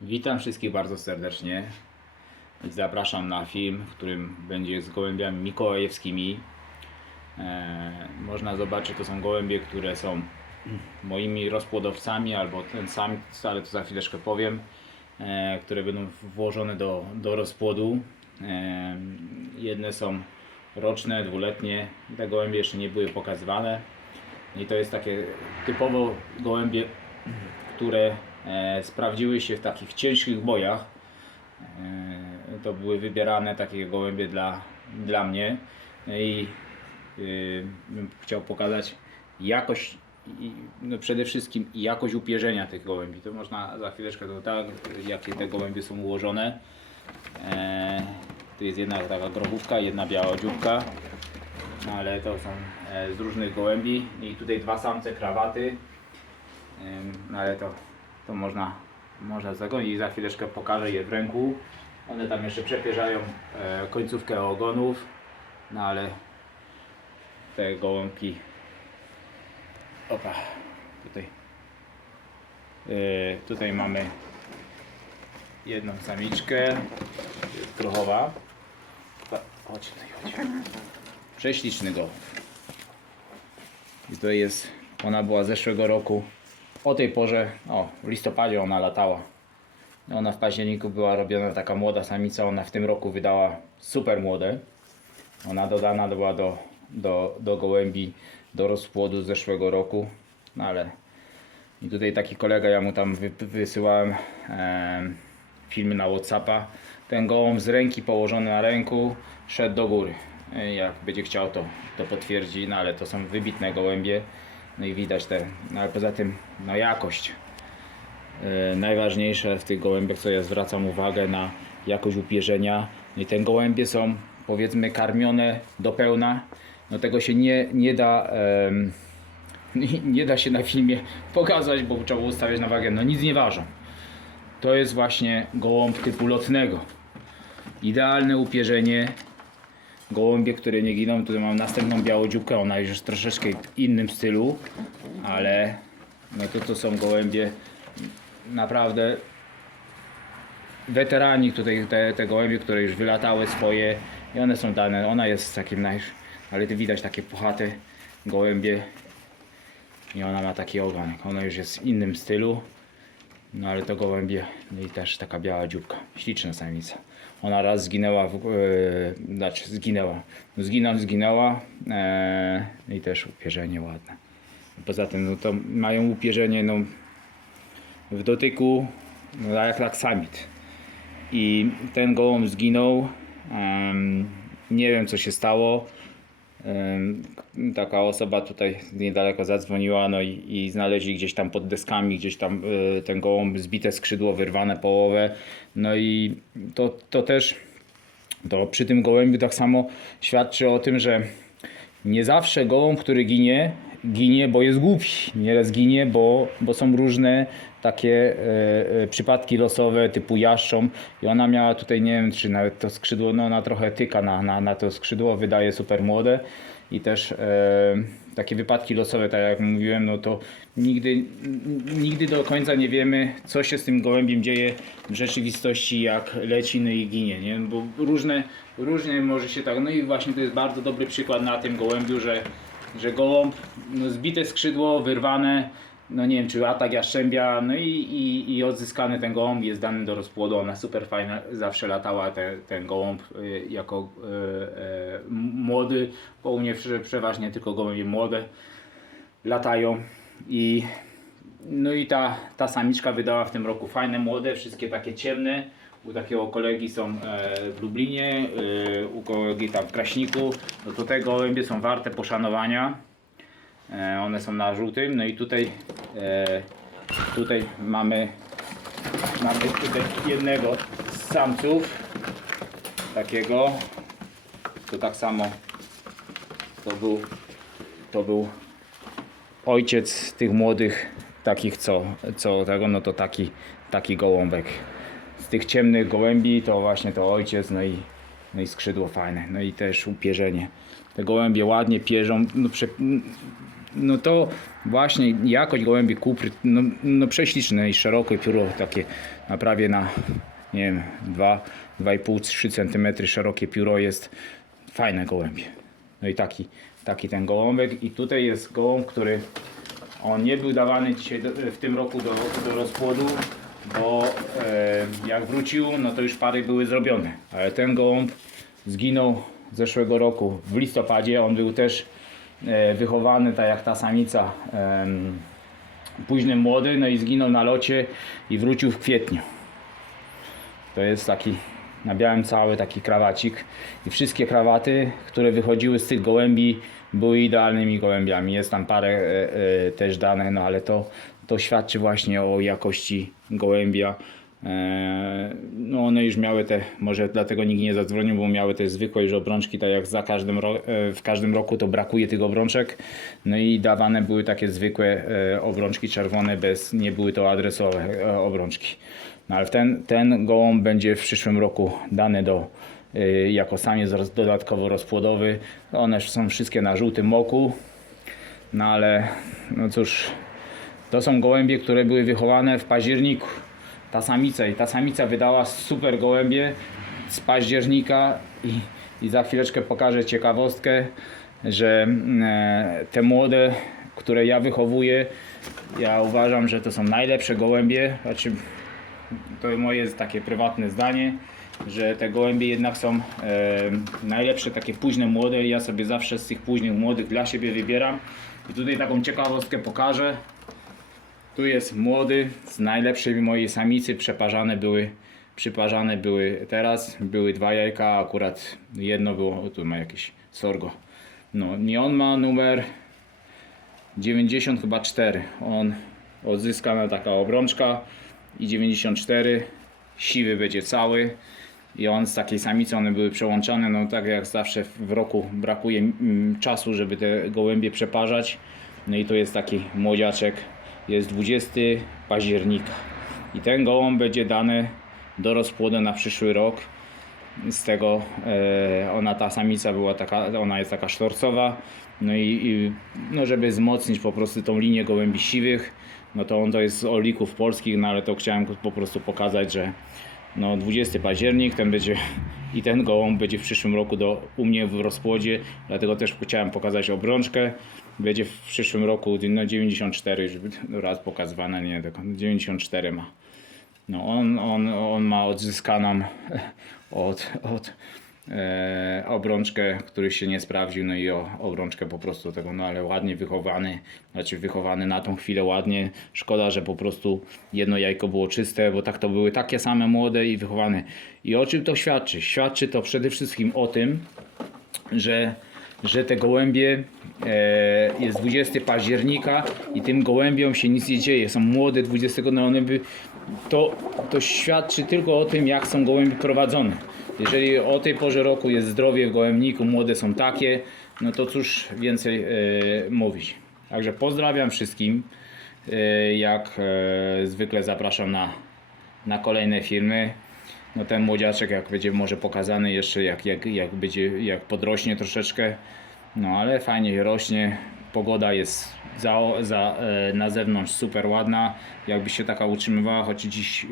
Witam wszystkich bardzo serdecznie zapraszam na film, w którym będzie z gołębiami mikołajewskimi. E, można zobaczyć, to są gołębie, które są moimi rozpłodowcami albo ten sam, ale to za chwileczkę powiem, e, które będą włożone do, do rozpłodu. E, jedne są roczne, dwuletnie, te gołębie jeszcze nie były pokazywane. I to jest takie typowo gołębie, które sprawdziły się w takich ciężkich bojach. E, to były wybierane takie gołębie dla, dla mnie. I y, bym chciał pokazać jakość, i, no przede wszystkim jakość upierzenia tych gołębi. To można za chwileczkę to tak, jakie te gołębie są ułożone. E, tu jest jedna taka grochówka, jedna biała dzióbka. No ale to są e, z różnych gołębi i tutaj dwa samce krawaty. Ym, No ale to, to można, można zagonić za chwileczkę pokażę je w ręku. One tam jeszcze przepierzają e, końcówkę ogonów. No ale te gołąbki. Opa, tutaj. E, tutaj mamy jedną samiczkę. Pa- Chodź tutaj, chodź. Prześliczny gołąb. I to jest, ona była zeszłego roku. O tej porze, o w listopadzie ona latała. Ona w październiku była robiona taka młoda samica, ona w tym roku wydała super młode. Ona dodana była do, do, do gołębi, do rozpłodu z zeszłego roku. No ale i tutaj taki kolega, ja mu tam wy, wysyłałem em, filmy na Whatsappa. Ten gołąb z ręki położony na ręku szedł do góry. E, Jak będzie chciał to, to potwierdzi, no ale to są wybitne gołębie. No i widać te, no ale poza tym no jakość. E, najważniejsze w tych gołębiach, co ja zwracam uwagę na jakość upierzenia. No i te gołębie są powiedzmy karmione do pełna. No tego się nie, nie da nie- nie da się na filmie pokazać, bo trzeba ustawiać na wagę. No nic nie ważą. To jest właśnie gołąb typu lotnego. Idealne upierzenie. Gołębie, które nie giną. Tutaj mam następną białą dzióbkę. Ona już troszeczkę w innym stylu, ale no to to są gołębie naprawdę weterani tutaj te, te gołębie, które już wylatały swoje i one są dane. Ona jest takim naj... ale tu widać takie puchate gołębie i ona ma taki ogonek. Ona już jest w innym stylu. No ale to gołębie, no i też taka biała dzióbka. Śliczna samica. Ona raz zginęła, w, e, znaczy zginęła. Zginął, zginęła e, i też upierzenie ładne. Poza tym no to mają upierzenie no, w dotyku no, jak laksamit. I ten gołąb zginął. nie wiem co się stało. Taka osoba tutaj niedaleko zadzwoniła no i, i znaleźli gdzieś tam pod deskami, gdzieś tam y, ten gołąb, zbite skrzydło, wyrwane połowę. No i to, to też to przy tym gołębiu tak samo świadczy o tym, że nie zawsze gołąb, który ginie, ginie, bo jest głupi. Nieraz ginie, bo, bo są różne takie e, e, przypadki losowe typu jaszczą i ona miała tutaj, nie wiem czy nawet to skrzydło, no ona trochę tyka na, na, na to skrzydło, wydaje super młode i też e, takie wypadki losowe, tak jak mówiłem, no to nigdy, nigdy do końca nie wiemy, co się z tym gołębiem dzieje w rzeczywistości, jak leci, no i ginie, nie? Bo różne, różnie może się tak, no i właśnie to jest bardzo dobry przykład na tym gołębiu, że, że gołąb, no zbite skrzydło, wyrwane, no nie wiem, czy atak jaszczębia, no i, i, i odzyskany ten gołąb jest dany do rozpłodu, ona super fajna, zawsze latała te, ten gołąb y, jako y, y, młody, bo u mnie prze- przeważnie tylko gołębie młode latają i no i ta, ta samiczka wydała w tym roku fajne młode, wszystkie takie ciemne. U takiego kolegi są e, w Lublinie, e, u kolegi tam w Kraśniku. No to te gołębie są warte poszanowania. E, one są na żółtym. No i tutaj, e, tutaj mamy, mamy tutaj jednego z samców. Takiego. To tak samo to był, to był ojciec tych młodych, takich co, co tego, no to taki, taki gołąbek. Z tych ciemnych gołębi to właśnie to ojciec, no i, no i skrzydło fajne, no i też upierzenie. Te gołębie ładnie pierzą, no prze, no to właśnie jakość gołębi kupry, no, no prześliczne i szerokie pióro, takie na prawie na, nie wiem, 2, 2,5-3 cm szerokie pióro jest fajne gołębie. No i taki, taki ten gołąbek i tutaj jest gołąb, który on nie był dawany dzisiaj do, w tym roku do, do rozpłodu, bo e, jak wrócił, no to już pary były zrobione. Ale ten gołąb zginął zeszłego roku w listopadzie. On był też wychowany tak jak ta samica późny młody, no i zginął na locie i wrócił w kwietniu. To jest taki na białym cały taki krawacik i wszystkie krawaty, które wychodziły z tych gołębi były idealnymi gołębiami. Jest tam parę e, e, też dane, no ale to, to świadczy właśnie o jakości gołębia. E, no one już miały te, może dlatego nikt nie zadzwonił, bo miały te zwykłe już obrączki, tak jak za każdym e, w każdym roku to brakuje tych obrączek. No i dawane były takie zwykłe e, obrączki czerwone, bez, nie były to adresowe obrączki. No ale ten, ten gołąb będzie w przyszłym roku dany do, jako samiec dodatkowo rozpłodowy. One są wszystkie na żółtym moku. No ale no cóż, to są gołębie, które były wychowane w październiku. Ta samica i ta samica wydała super gołębie z października i, i za chwileczkę pokażę ciekawostkę, że e, te młode, które ja wychowuję, ja uważam, że to są najlepsze gołębie. Znaczy, to moje takie prywatne zdanie, że te gołębie jednak są e, najlepsze, takie późne młode. Ja sobie zawsze z tych późnych młodych dla siebie wybieram. I tutaj taką ciekawostkę pokażę. Tu jest młody z najlepszej mojej samicy. Przeparzane były, przyparzane były teraz. Były dwa jajka, akurat jedno było, tu ma jakieś sorgo. No i on ma numer 90 chyba 4. On odzyskana taka obrączka i 94. Siwy będzie cały. I on z takiej samicy, one były przełączane, no tak jak zawsze w roku brakuje mm, czasu, żeby te gołębie przeparzać. No i to jest taki młodziaczek, jest 20 października. I ten gołąb będzie dany do rozpłodu na przyszły rok. Z tego e, ona, ta samica była taka, ona jest taka sztorcowa. No i, i no żeby wzmocnić po prostu tą linię gołębi siwych, no to on to jest z olików polskich, no ale to chciałem po prostu pokazać, że no 20 październik, ten będzie i ten gołąb będzie w przyszłym roku do, u mnie w rozpłodzie, dlatego też chciałem pokazać obrączkę. Będzie w przyszłym roku no 94, żeby raz pokazywane, nie tylko 94 ma. No on, on, on ma odzyskaną od, od e, obrączkę, który się nie sprawdził, no i o obrączkę po prostu tego, no ale ładnie wychowany, znaczy wychowany na tą chwilę ładnie. Szkoda, że po prostu jedno jajko było czyste, bo tak to były takie same młode i wychowane. I o czym to świadczy? Świadczy to przede wszystkim o tym, że, że te gołębie e, jest 20 października i tym gołębiom się nic nie dzieje. Są młode 20, no one by, to, to świadczy tylko o tym, jak są gołębie prowadzone. Jeżeli o tej porze roku jest zdrowie w gołębniku, młode są takie, no to cóż więcej e, mówić. Także pozdrawiam wszystkim. E, jak e, zwykle zapraszam na, na kolejne filmy. No ten młodziaczek jak będzie może pokazany jeszcze jak, jak, jak będzie jak podrośnie troszeczkę. No ale fajnie rośnie. Pogoda jest za, za, e, na zewnątrz super ładna. Jakby się taka utrzymywała, choć dziś,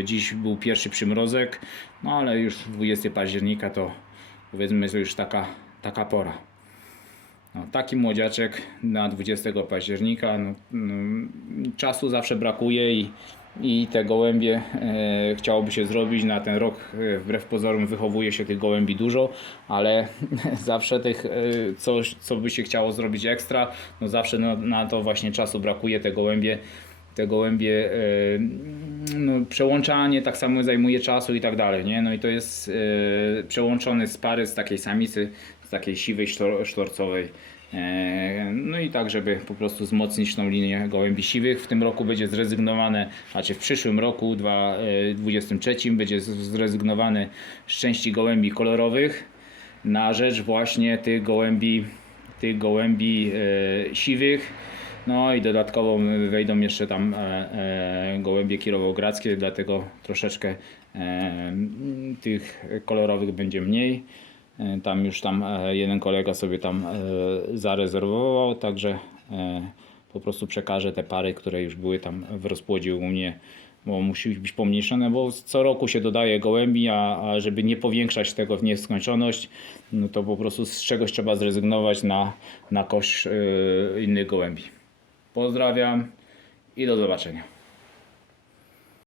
e, dziś był pierwszy przymrozek. No ale już 20 października to powiedzmy że już taka, taka pora. No, taki młodziaczek na 20 października. No, no, czasu zawsze brakuje i, i te gołębie e, chciałoby się zrobić. Na ten rok e, wbrew pozorom wychowuje się tych gołębi dużo, ale zawsze tych e, coś, co by się chciało zrobić ekstra, no zawsze na, na to właśnie czasu brakuje. Te gołębie te gołębie, e, no, przełączanie tak samo zajmuje czasu i tak dalej, nie? No i to jest e, przełączony z pary z takiej samicy, z takiej siwej sztor, sztorcowej. E, No i tak, żeby po prostu wzmocnić tą linię gołębi siwych. W tym roku będzie zrezygnowane, znaczy w przyszłym roku, 2023, będzie z- zrezygnowane z części gołębi kolorowych na rzecz właśnie tych gołębi, tych gołębi e, siwych. No i dodatkowo wejdą jeszcze tam e, e, gołębie kirowogradzkie, dlatego troszeczkę e, tych kolorowych będzie mniej. E, Tam już tam e, jeden kolega sobie tam e, zarezerwował, także po prostu przekażę te pary, które już były tam w rozpłodzie u mnie, bo musi być pomniejszone, bo co roku się dodaje gołębi, a, a żeby nie powiększać tego w nieskończoność, no to po prostu z czegoś trzeba zrezygnować na, na e, innych gołębi. Pozdrawiam i do zobaczenia.